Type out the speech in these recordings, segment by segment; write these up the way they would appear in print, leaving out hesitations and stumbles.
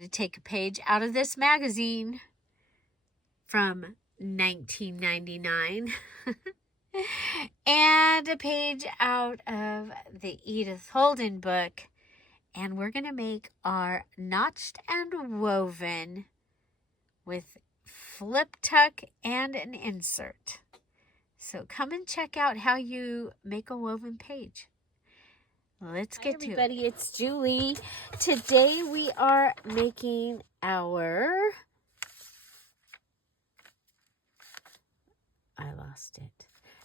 To take a page out of this magazine from 1999 and a page out of the Edith Holden book, and we're going to make our notched and woven with flip tuck and an insert. So come and check out how you make a woven page. Let's get to it. Hi everybody, it's Julie. Today we are making our,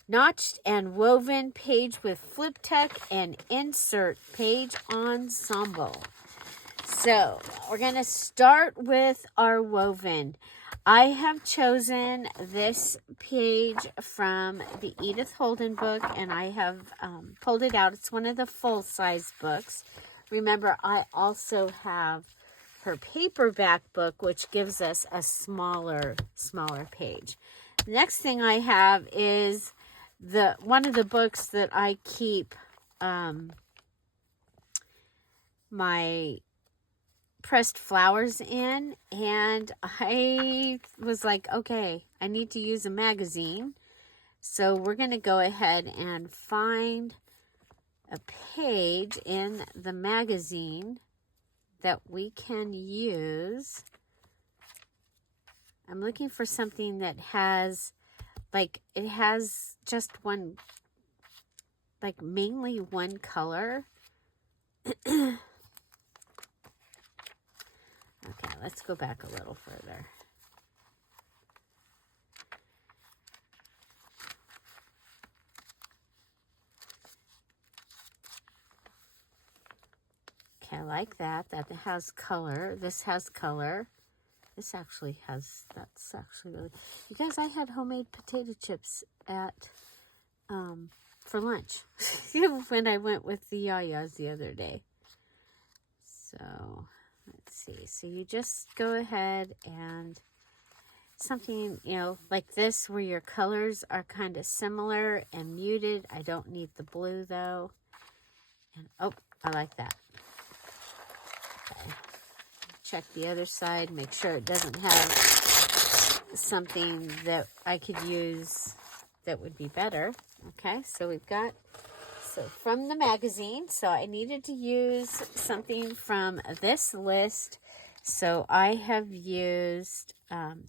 notched and woven page with flip tuck and insert page ensemble. So we're going to start with our woven. I have chosen this page from the Edith Holden book, and I have pulled it out. It's one of the full-size books. Remember, I also have her paperback book, which gives us a smaller page. The next thing I have is one of the books that I keep my pressed flowers in, and I was like, okay, I need to use a magazine. So we're going to go ahead and find a page in the magazine that we can use. I'm looking for something that has, like, it has just one, like, mainly one color. Okay, let's go back a little further. Okay, I like that. That has color. This has color. This actually has, that's actually really, you guys, I had homemade potato chips at, for lunch when I went with the Yayas the other day. So, let's see. So you just go ahead and something, you know, like this where your colors are kind of similar and muted. I don't need the blue though. And, oh, I like that. Okay. Check the other side, make sure it doesn't have something that I could use that would be better. Okay, so we've got, so from the magazine, so I needed to use something from this list. So I have used,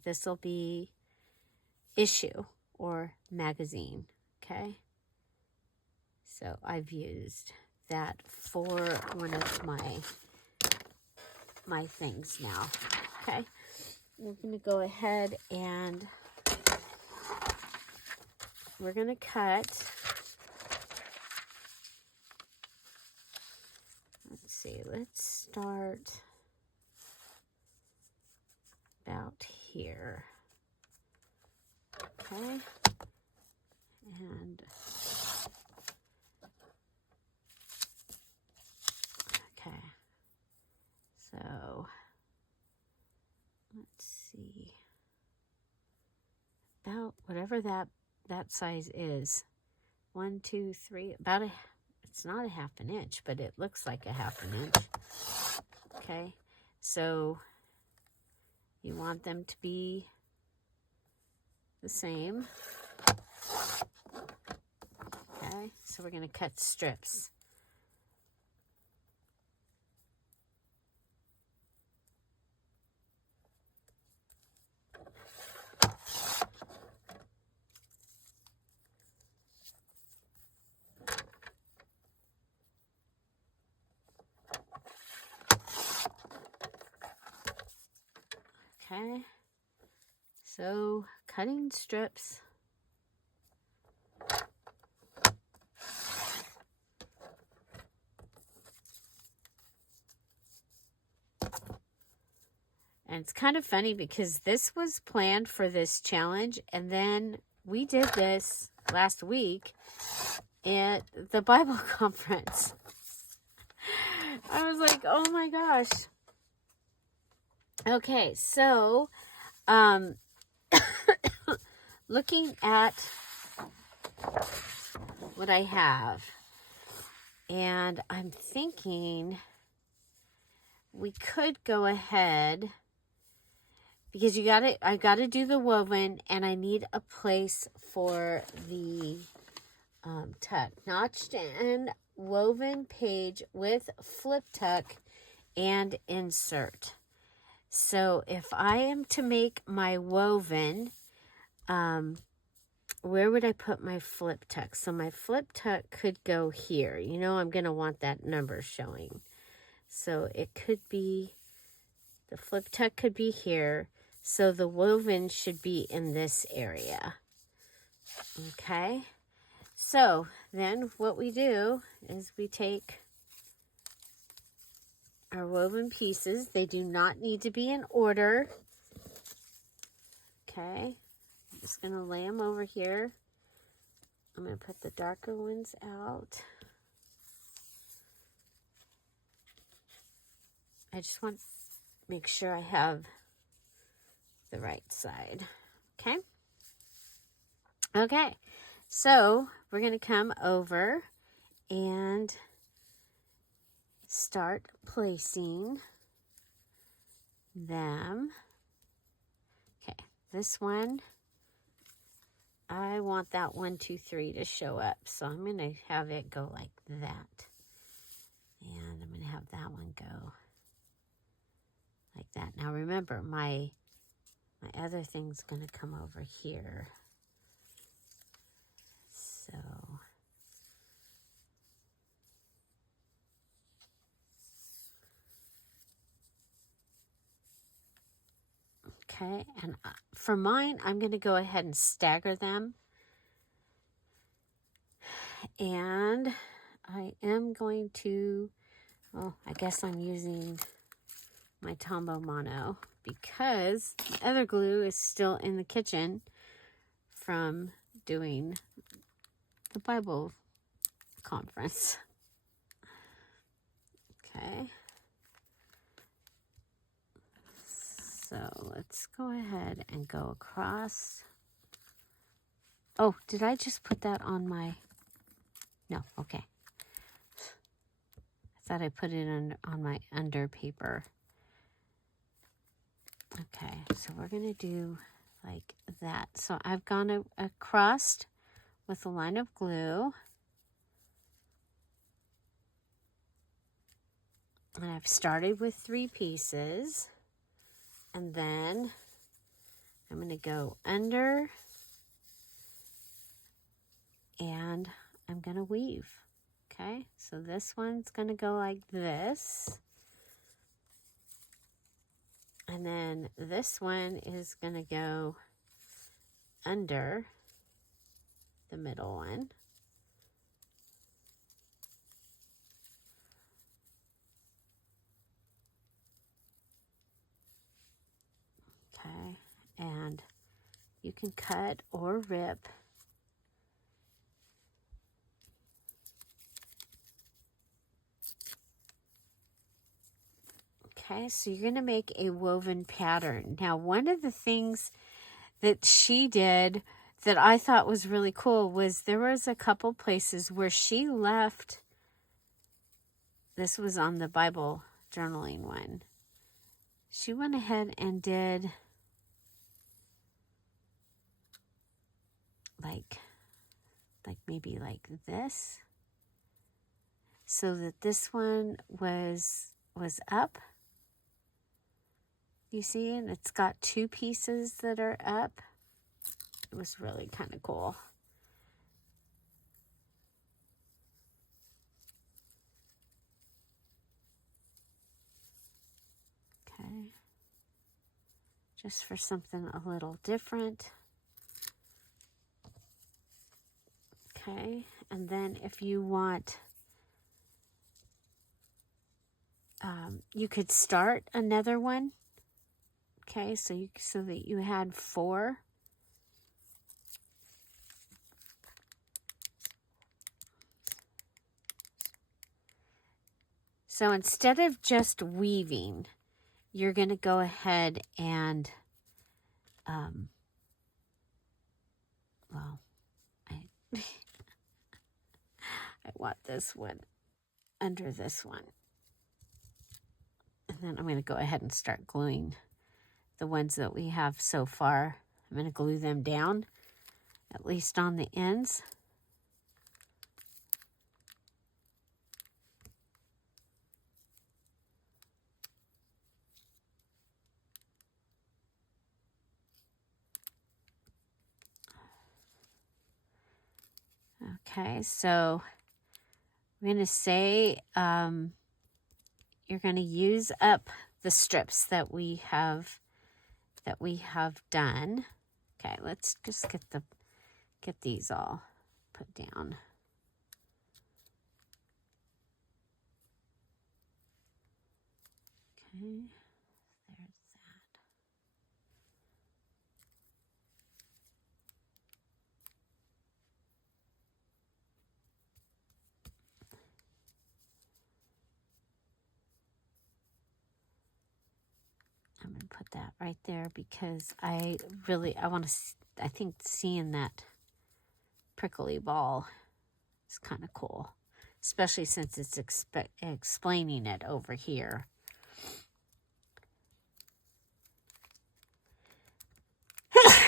this will be issue or magazine, okay? So I've used that for one of my things now, okay? We're going to go ahead and we're going to cut. Let's see, let's start about here, okay? And okay, so let's see, about whatever that size is, 1, 2, 3, about a, it's not a half an inch, but it looks like a half an inch. Okay, so you want them to be the same. Okay, so we're going to cut strips. Okay, so cutting strips. And it's kind of funny because this was planned for this challenge, and then we did this last week at the Bible conference. I was like, oh my gosh. Okay, so looking at what I have, and I'm thinking we could go ahead, because I got to do the woven, and I need a place for the tuck. Notched and woven page with flip tuck and insert. So if I am to make my woven, where would I put my flip tuck? So my flip tuck could go here. You know, I'm going to want that number showing. So it could be, the flip tuck could be here. So the woven should be in this area. Okay. So then what we do is we take our woven pieces. They do not need to be in order. Okay. I'm just going to lay them over here. I'm going to put the darker ones out. I just want to make sure I have the right side. Okay. Okay. So we're going to come over and start placing them. Okay. This one, I want that 1, 2, 3 to show up. So I'm going to have it go like that. And I'm going to have that one go like that. Now remember, my other thing's going to come over here. So okay, and for mine, I'm going to go ahead and stagger them. And I am going to, well, I guess I'm using my Tombow Mono because the other glue is still in the kitchen from doing the Bible conference. Okay. So let's go ahead and go across. Oh, did I just put that on my, no, okay. I thought I put it on my under paper. Okay, so we're going to do like that. So I've gone across with a line of glue. And I've started with 3 pieces. And then I'm going to go under. And I'm going to weave. Okay, so this one's going to go like this. And then this one is going to go under the middle one. Okay, and you can cut or rip. Okay, so you're going to make a woven pattern. Now, one of the things that she did that I thought was really cool was there was a couple places where she left, this was on the Bible journaling one, she went ahead and did like maybe like this, so that this one was up. You see, and it's got 2 pieces that are up. It was really kind of cool. Okay. Just for something a little different. Okay, and then if you want, you could start another one. Okay, so that you had 4. So instead of just weaving, you're going to go ahead and, well, I want this one under this one. And then I'm going to go ahead and start gluing the ones that we have so far. I'm going to glue them down, at least on the ends. Okay, so I'm going to say you're going to use up the strips that we have done. Okay, let's just get these all put down. Okay, there's that. I'm going to put that right there because I want to, I think seeing that prickly ball is kind of cool, especially since it's explaining it over here.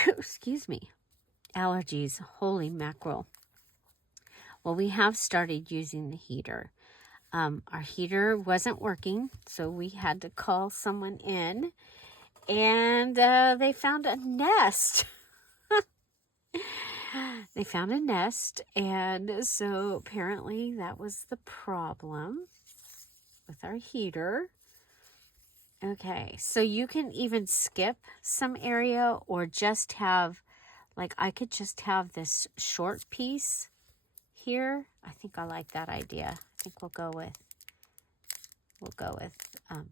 Excuse me. Allergies, holy mackerel. Well, we have started using the heater. Our heater wasn't working, so we had to call someone in, and they found a nest. They found a nest, and so apparently that was the problem with our heater. Okay, so you can even skip some area or just have, like I could just have this short piece here. I think I like that idea. I think we'll go with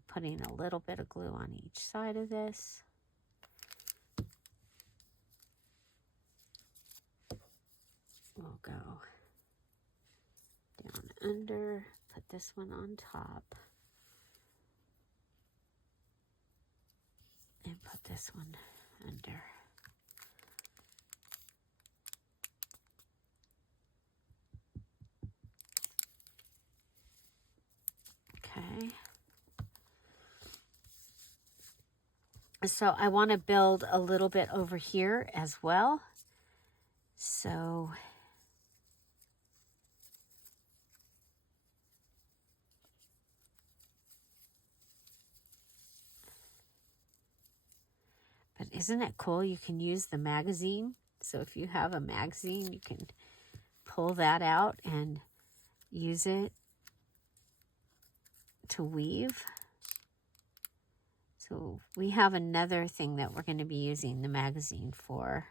putting a little bit of glue on each side of this. We'll go down under, put this one on top, and put this one under. Okay. So I want to build a little bit over here as well. So but isn't it cool? You can use the magazine. So if you have a magazine, you can pull that out and use it to weave. So we have another thing that we're going to be using the magazine for.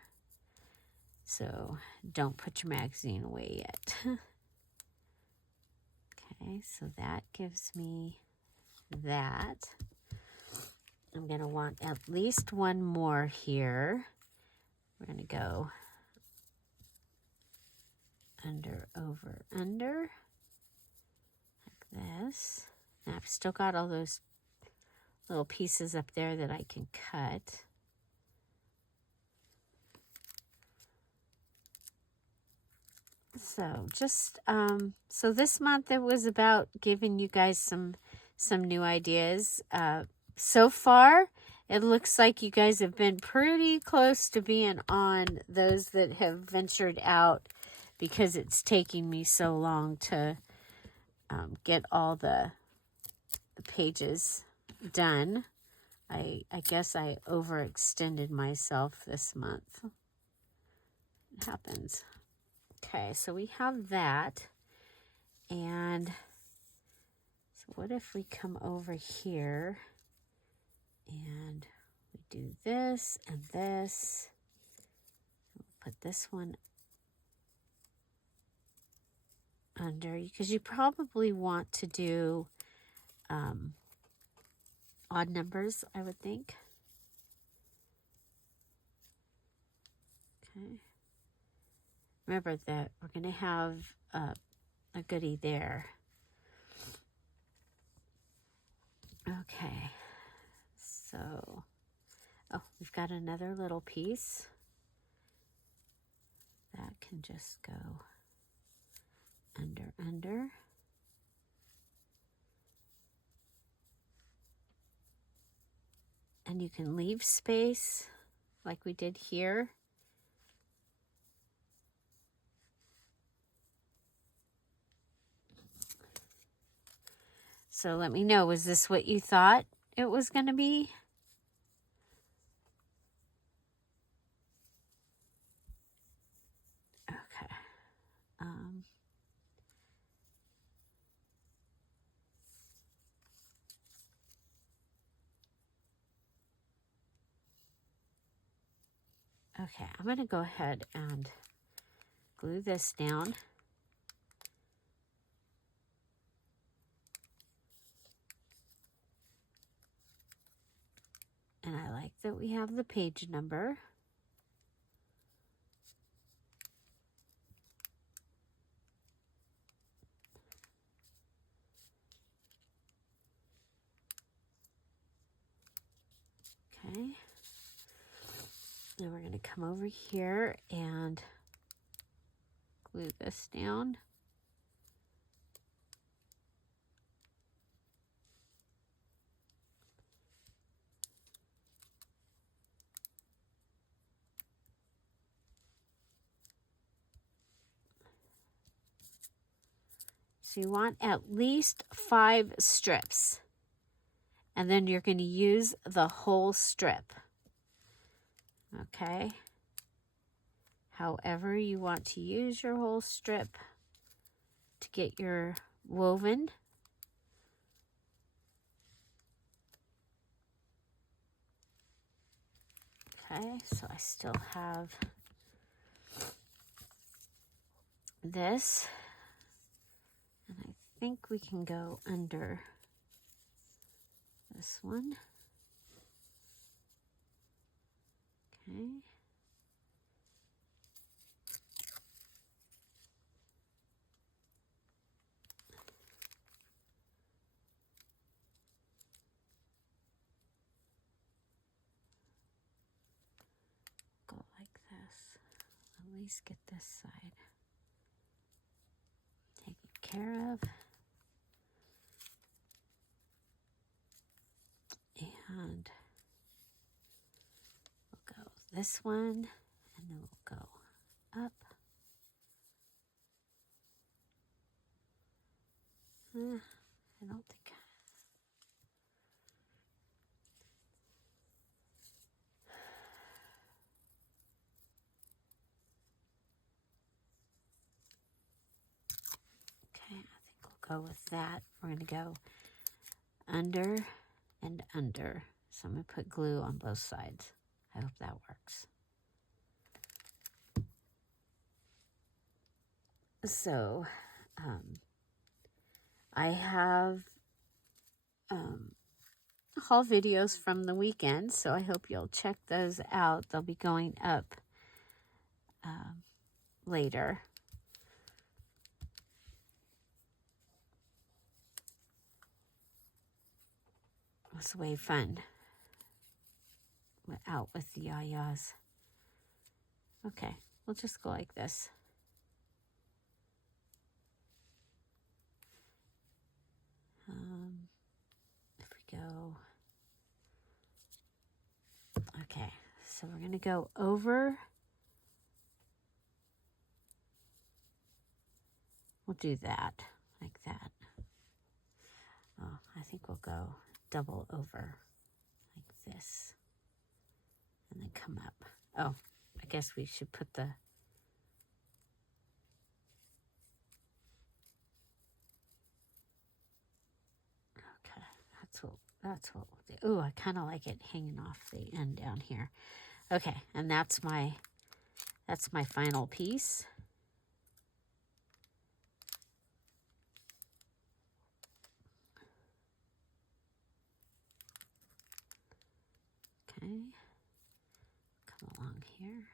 So don't put your magazine away yet. Okay, so that gives me that. I'm going to want at least one more here. We're going to go under, over, under, like this. Now I've still got all those little pieces up there that I can cut. So just, so this month it was about giving you guys some new ideas. So far, it looks like you guys have been pretty close to being on those that have ventured out because it's taking me so long to get all the pages done. I guess I overextended myself this month. It happens. Okay, so we have that. And so what if we come over here and we do this and this. We'll put this one under, because you probably want to do odd numbers, I would think. Okay. Remember that we're going to have a goodie there. Okay. So, oh, we've got another little piece. That can just go under. And you can leave space like we did here. So let me know, was this what you thought it was going to be? Okay. Okay, I'm going to go ahead and glue this down. And I like that we have the page number. Okay. Then we're going to come over here and glue this down. So you want at least 5 strips. And then you're going to use the whole strip. Okay. However you want to use your whole strip to get your woven. Okay, so I still have this. And I think we can go under this one. Okay. Go like this. At least get this side taken care of. And we'll go this one, and then we'll go up. I don't think. Okay, I think we'll go with that. We're going to go under and under. So I'm going to put glue on both sides. I hope that works. So, I have haul videos from the weekend, so I hope you'll check those out. They'll be going up later. It was way fun out with the yayas. Okay, we'll just go like this. If we go, okay, so we're going to go over. We'll do that, like that. Oh, I think we'll go double over, like this. And then come up. Oh, I guess we should put the... Okay, that's what we'll do. Ooh, I kind of like it hanging off the end down here. Okay, and that's my final piece. Okay, come along here.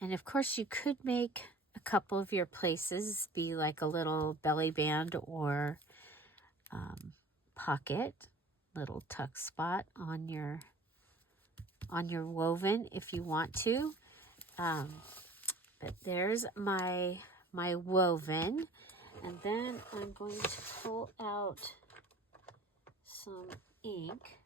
And of course you could make a couple of your places be like a little belly band or pocket, little tuck spot on your woven if you want to. But there's my woven, and then I'm going to pull out some ink.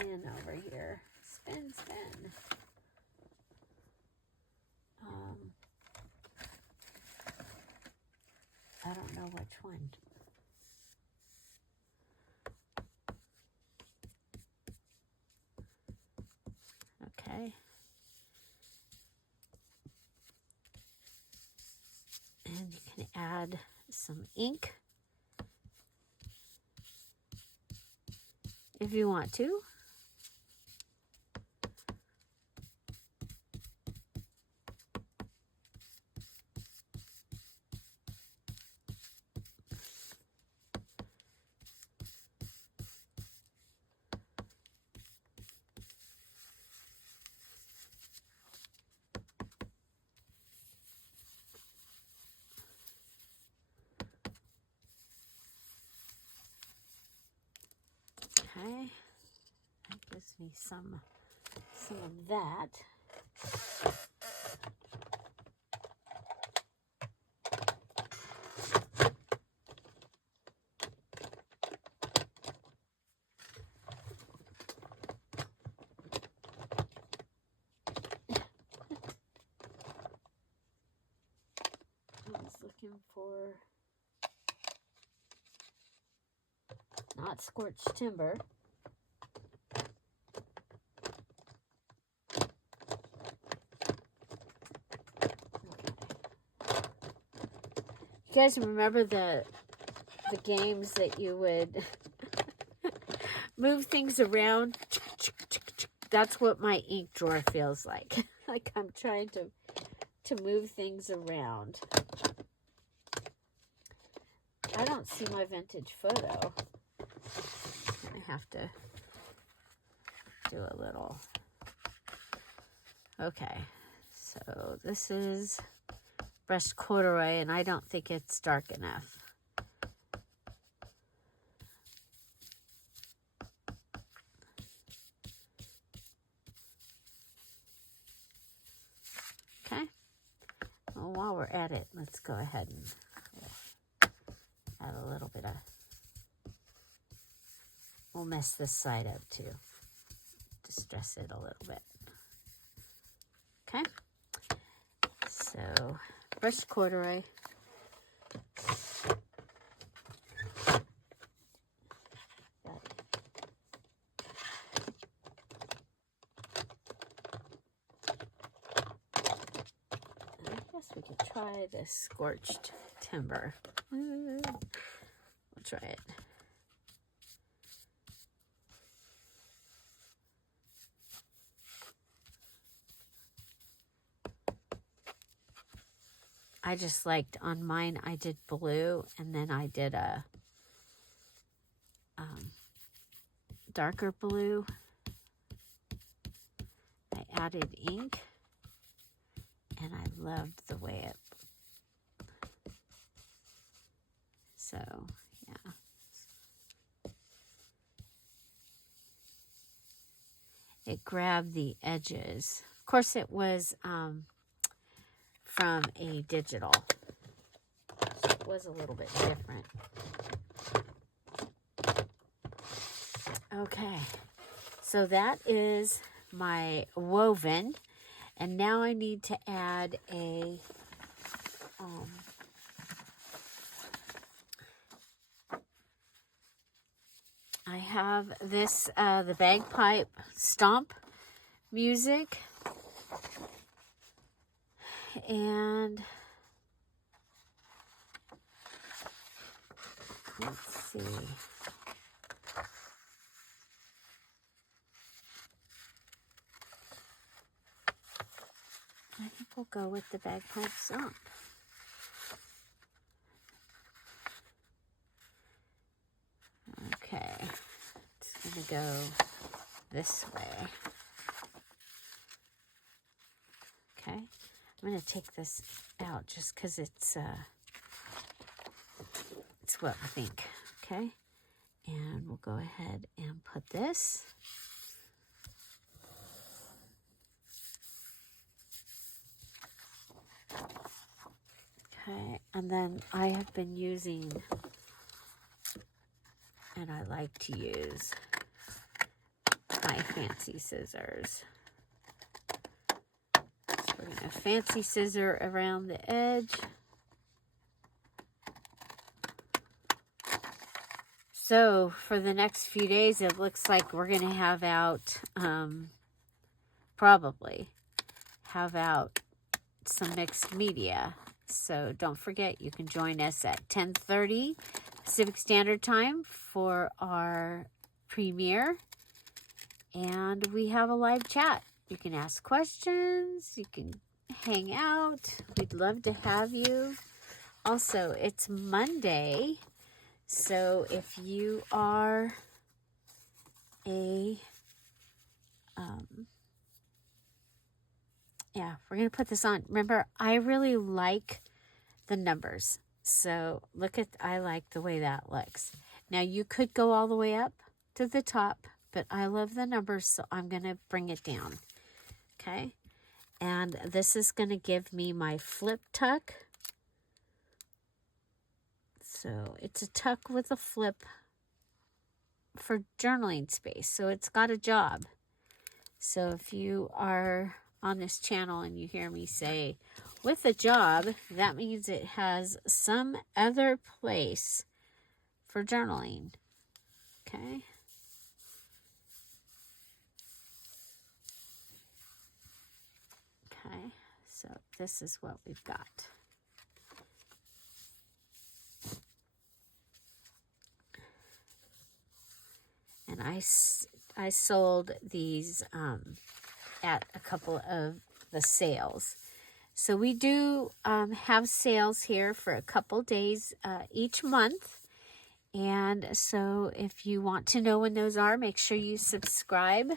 pen over here. Spin, spin. I don't know which one. Okay. And you can add some ink if you want to. Okay, that gives me some of that. I was looking for not scorched timber. You guys remember the games that you would move things around? That's what my ink drawer feels like. Like I'm trying to move things around. I don't see my vintage photo. I have to do a little. Okay, so this is brushed corduroy, and I don't think it's dark enough. Okay, well, while we're at it, let's go ahead and add a little bit of, we'll mess this side up too, distress it a little bit. Okay, so brushed corduroy. I guess we could try this scorched timber. We'll try it. I just liked on mine, I did blue, and then I did a darker blue. I added ink, and I loved the way it, so yeah. It grabbed the edges. Of course, it was from a digital, so it was a little bit different. Okay, so that is my woven, and now I need to add a I have this the bagpipe stomp music, and let's see. I think we'll go with the bagpipe stomp. Okay, it's gonna go this way. Okay, I'm gonna take this out just because it's what I think. Okay, and we'll go ahead and put this. Okay, and then I have been using, and I like to use my fancy scissors. So we're going to fancy scissor around the edge. So for the next few days, it looks like we're going to have out, probably have out some mixed media. So don't forget, you can join us at 10:30 Pacific Standard Time for our premiere. And we have a live chat. You can ask questions. You can hang out. We'd love to have you. Also, it's Monday. So if you are a, yeah, we're going to put this on. Remember, I really like the numbers. So look at, I like the way that looks. Now you could go all the way up to the top, but I love the numbers, so I'm going to bring it down. Okay. And this is going to give me my flip tuck. So it's a tuck with a flip for journaling space. So it's got a job. So if you are on this channel and you hear me say with a job, that means it has some other place for journaling. Okay. Okay. So this is what we've got. And I sold these at a couple of the sales. So we do have sales here for a couple days each month. And so if you want to know when those are, make sure you subscribe.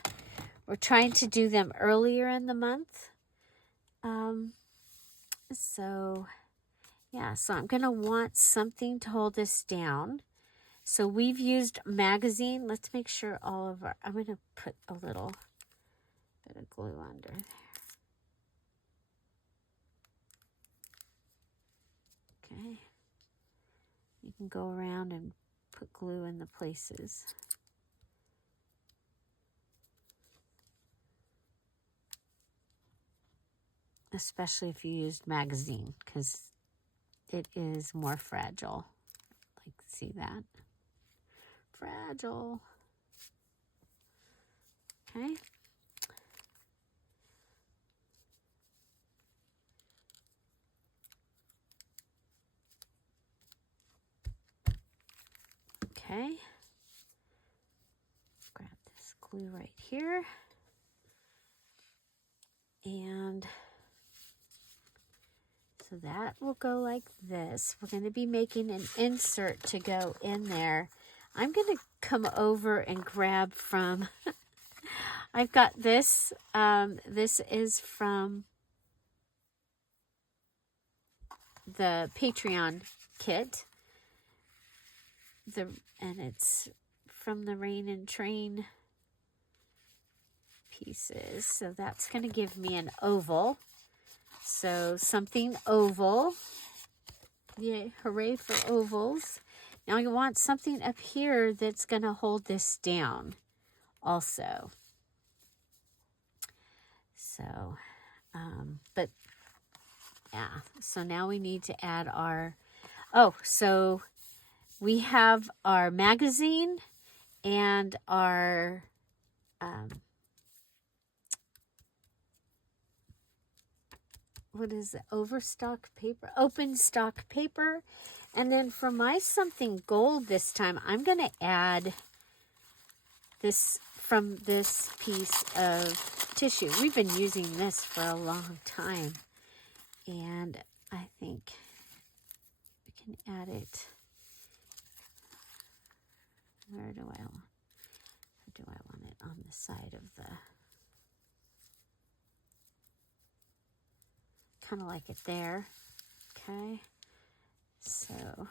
We're trying to do them earlier in the month. So yeah, so I'm going to want something to hold this down. So we've used magazine. Let's make sure all of our, I'm going to put a little bit of glue under there. Okay. You can go around and put glue in the places. Especially if you used magazine, because it is more fragile. Like, see that? Fragile. Okay. Okay. Grab this glue right here. And so that will go like this. We're going to be making an insert to go in there. I'm going to come over and grab from, I've got this. This is from the Patreon kit. And it's from the Rain and Train pieces. So that's going to give me an oval. So something oval. Yay, hooray for ovals. Now you want something up here that's going to hold this down also. So, but yeah, so now we need to add our, so we have our magazine and our, what is it? Overstock paper, open stock paper. And then for my something gold this time, I'm going to add this from this piece of tissue. We've been using this for a long time. And I think we can add it. Where do I want it? On the side of the, kind of like it there. Okay. So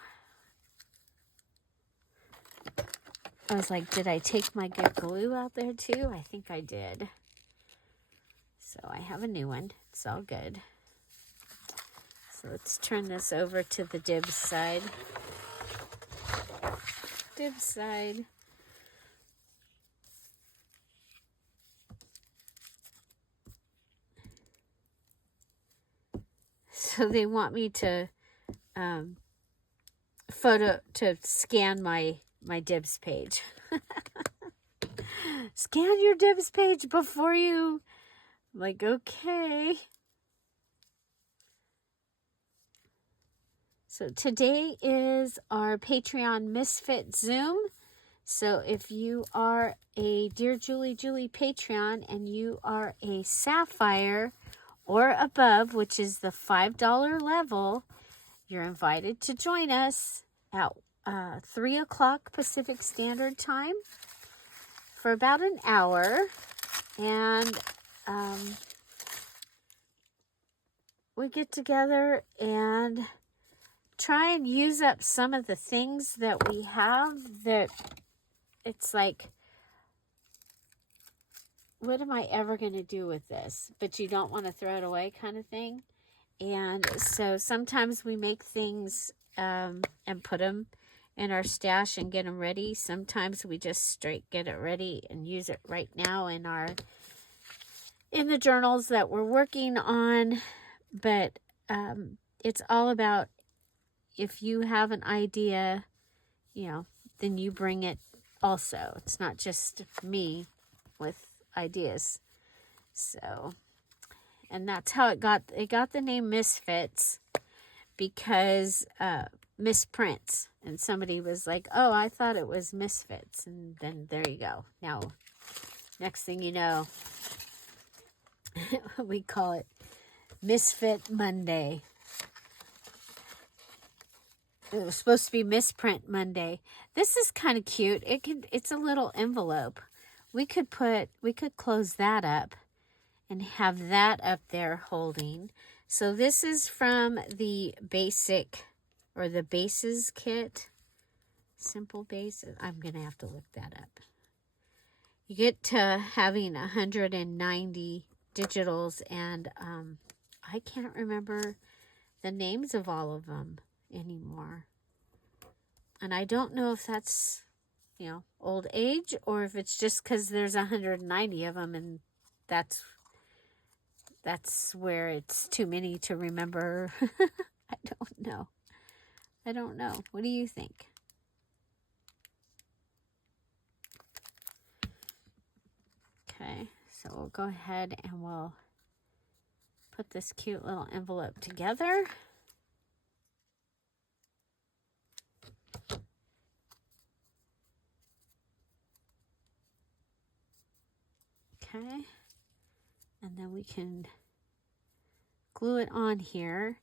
I was like, did I take my good glue out there too? I think I did. So I have a new one. It's all good. So let's turn this over to the dibs side. Dibs side. So they want me to scan my dibs page. Scan your dibs page before you, like, okay. So today is our Patreon Misfit Zoom. So if you are a Dear Julie Patreon and you are a Sapphire or above, which is the $5 level, you're invited to join us at 3 o'clock Pacific Standard Time for about an hour. And we get together and try and use up some of the things that we have that it's like, what am I ever going to do with this? But you don't want to throw it away kind of thing. And so sometimes we make things and put them in our stash and get them ready. Sometimes we just straight get it ready and use it right now in the journals that we're working on. But it's all about, if you have an idea, then you bring it also. It's not just me with ideas. So, and that's how it got the name Misfits, because misprints, and somebody was like, oh, I thought it was Misfits, and then there you go. Now, next thing you know, we call it Misfit Monday. It was supposed to be Misprint Monday. This is kind of cute. It's a little envelope. We could close that up and have that up there holding. So this is from the basic, or the bases kit. Simple bases. I'm going to have to look that up. You get to having 190 digitals, and I can't remember the names of all of them anymore. And I don't know if that's, old age, or if it's just because there's 190 of them, and that's where it's too many to remember. I don't know. What do you think? Okay, so we'll go ahead and we'll put this cute little envelope together. Okay, and then we can glue it on here,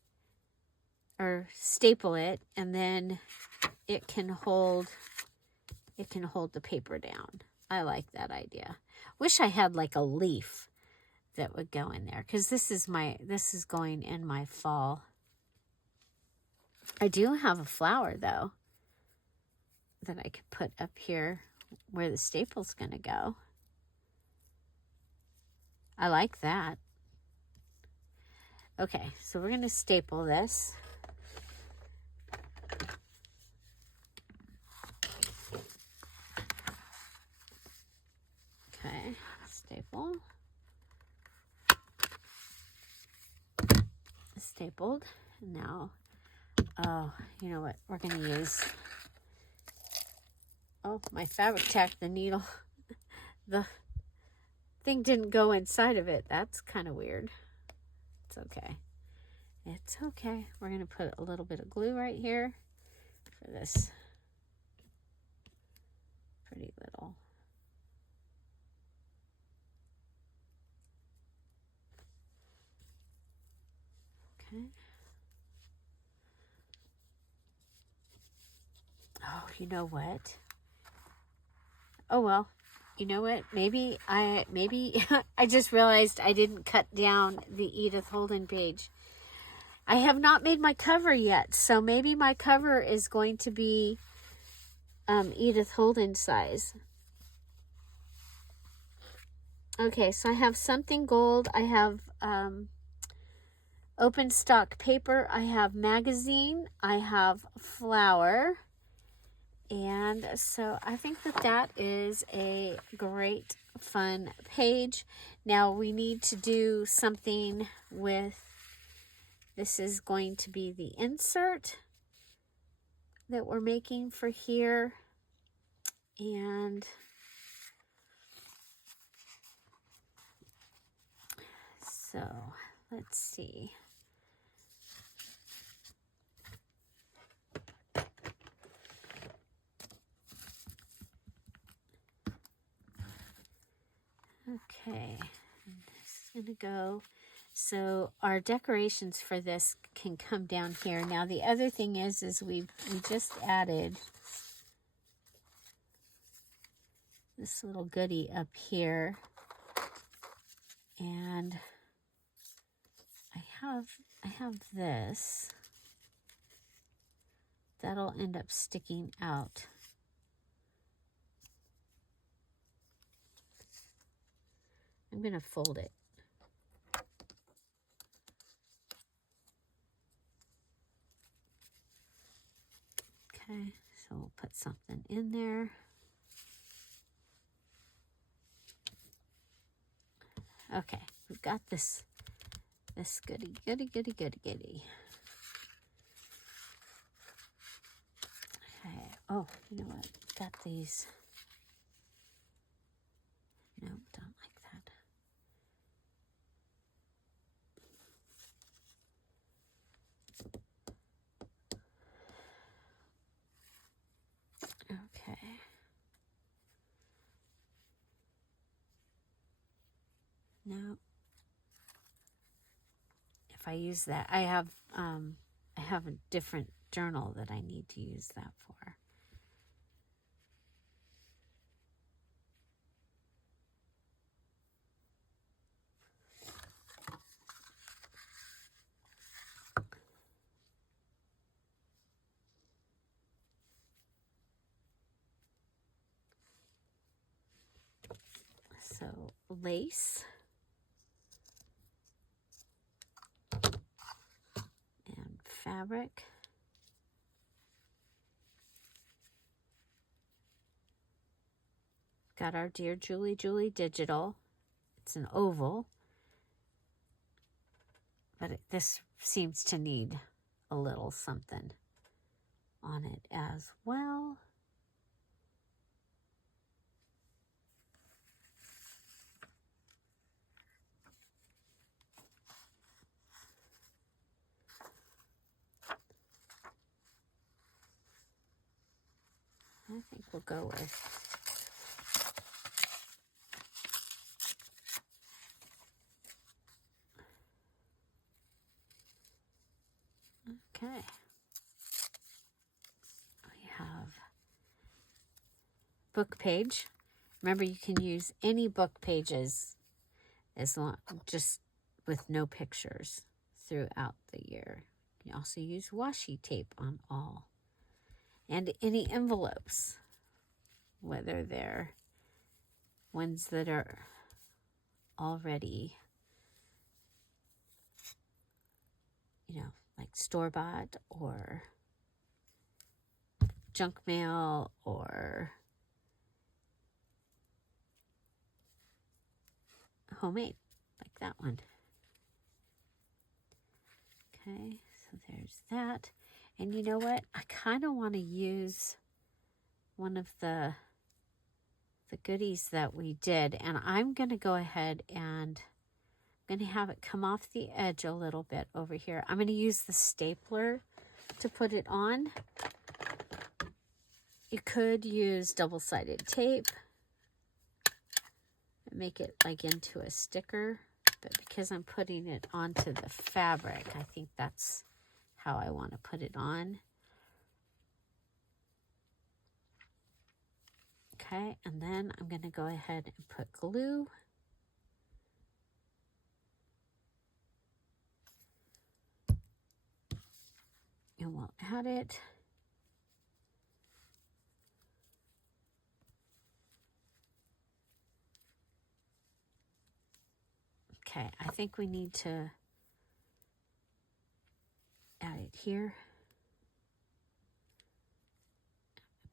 or staple it, and then it can hold the paper down. I like that idea. Wish I had like a leaf that would go in there, because this is going in my fall. I do have a flower though that I could put up here where the staple's going to go. I like that. Okay, so we're going to staple this. Okay, staple. Stapled. Now, oh, you know what? We're going to use, my fabric tack, the needle. The thing didn't go inside of it. That's kind of weird. It's okay. It's okay. We're going to put a little bit of glue right here for this pretty little. Okay. Oh, you know what? Oh, well. You know what? Maybe I just realized I didn't cut down the Edith Holden page. I have not made my cover yet, so maybe my cover is going to be Edith Holden size. Okay, so I have something gold. I have open stock paper. I have magazine. I have flower. And so I think that is a great, fun page. Now we need to do something with This is going to be the insert that we're making for here. And so let's see. Okay, this is going to go. So our decorations for this can come down here. Now the other thing is we just added this little goodie up here, and I have this that'll end up sticking out. I'm going to fold it. Okay, so we'll put something in there. Okay, we've got this goodie. Okay, oh, you know what? Got these. No, don't like that. Okay. Now, if I use that, I have a different journal that I need to use that for. So lace and fabric. Got our Dear Julie digital. It's an oval, but this seems to need a little something on it as well. I think we'll go with okay. We have book page. Remember, you can use any book pages as long just with no pictures throughout the year. You can also use washi tape on all. And any envelopes, whether they're ones that are already, like store-bought or junk mail or homemade, like that one. Okay, so there's that. And you know what? I kind of want to use one of the goodies that we did, and I'm going to go ahead and I'm going to have it come off the edge a little bit over here. I'm going to use the stapler to put it on. You could use double-sided tape and make it like into a sticker, but because I'm putting it onto the fabric, I think that's how I want to put it on. Okay, and then I'm going to go ahead and put glue. And we'll add it. Okay, I think we need to add it here.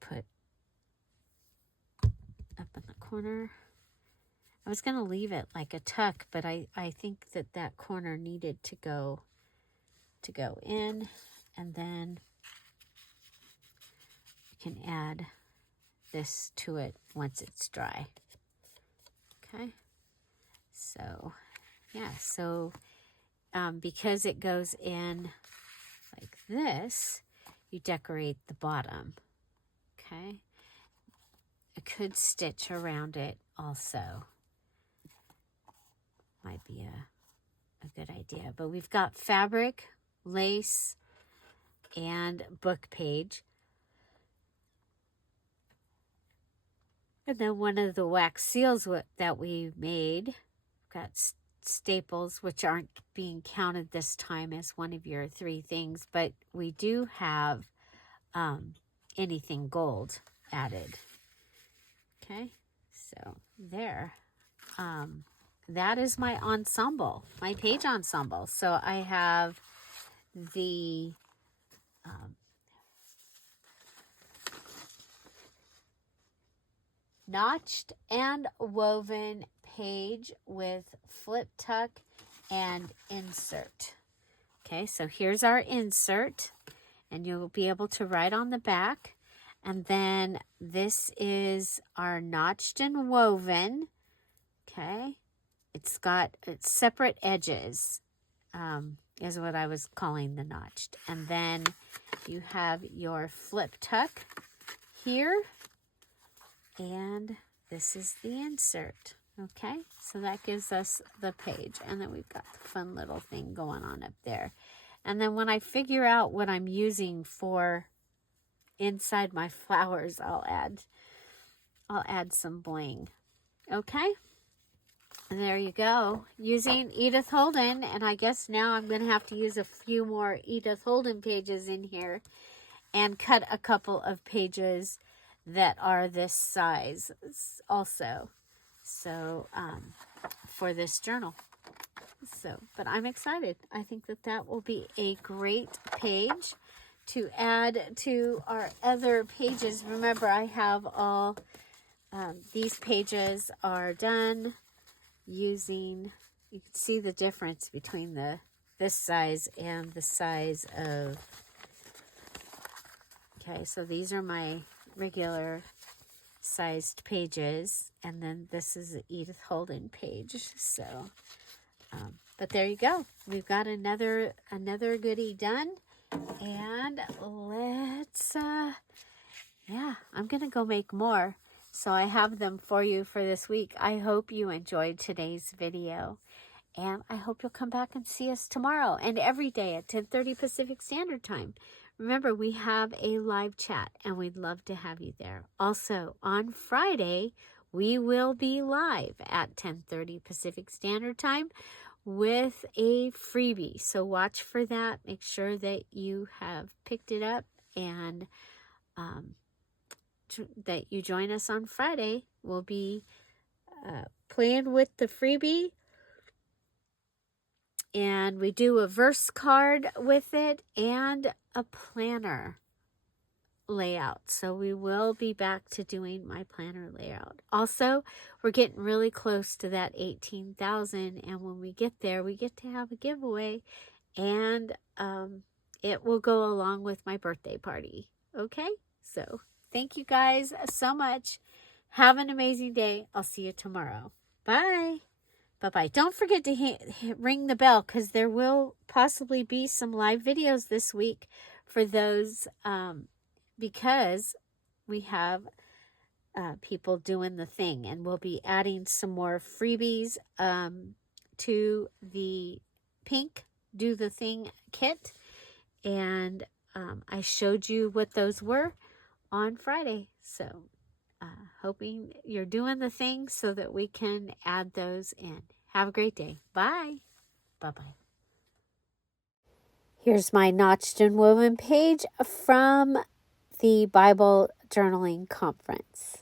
Put up in the corner. I was going to leave it like a tuck, but I think that corner needed to go to go in, and then you can add this to it once it's dry. Okay, so yeah, so because it goes in like this, you decorate the bottom. Okay, I could stitch around it also. Might be a good idea. But we've got fabric, lace, and book page. And then one of the wax seals that we made, got staples, which aren't being counted this time as one of your 3 things, but we do have anything gold added. Okay, so there. That is my ensemble, my page ensemble. So I have the notched and woven page with flip tuck and insert. Okay, so here's our insert, and you'll be able to write on the back. And then this is our notched and woven. Okay, it's got separate edges, is what I was calling the notched. And then you have your flip tuck here, and this is the insert. Okay, so that gives us the page, and then we've got the fun little thing going on up there. And then when I figure out what I'm using for inside my flowers, I'll add some bling. Okay, and there you go, using Edith Holden. And I guess now I'm going to have to use a few more Edith Holden pages in here and cut a couple of pages that are this size also, so for this journal. So, but I'm excited. I think that will be a great page to add to our other pages. Remember, I have all these pages are done using, you can see the difference between this size and the size of, okay, so these are my regular sized pages, and then this is the Edith Holden page. So but there you go, we've got another goodie done. And let's yeah, I'm gonna go make more, so I have them for you for this week. I hope you enjoyed today's video, and I hope you'll come back and see us tomorrow and every day at 10:30 Pacific Standard Time. Remember, we have a live chat, and we'd love to have you there. Also, on Friday, we will be live at 10:30 Pacific Standard Time with a freebie. So watch for that. Make sure that you have picked it up, and that you join us on Friday. We'll be playing with the freebie, and we do a verse card with it and a planner layout. So we will be back to doing my planner layout. Also, we're getting really close to that 18,000, and when we get there, we get to have a giveaway, and it will go along with my birthday party. Okay, so thank you guys so much. Have an amazing day. I'll see you tomorrow. Bye. Bye-bye. Don't forget to ring the bell, because there will possibly be some live videos this week for those, because we have people doing the thing, and we'll be adding some more freebies to the pink Do the Thing kit. And I showed you what those were on Friday. So hoping you're doing the thing so that we can add those in. Have a great day. Bye. Bye-bye. Here's my notched and woven page from the Bible Journaling Conference.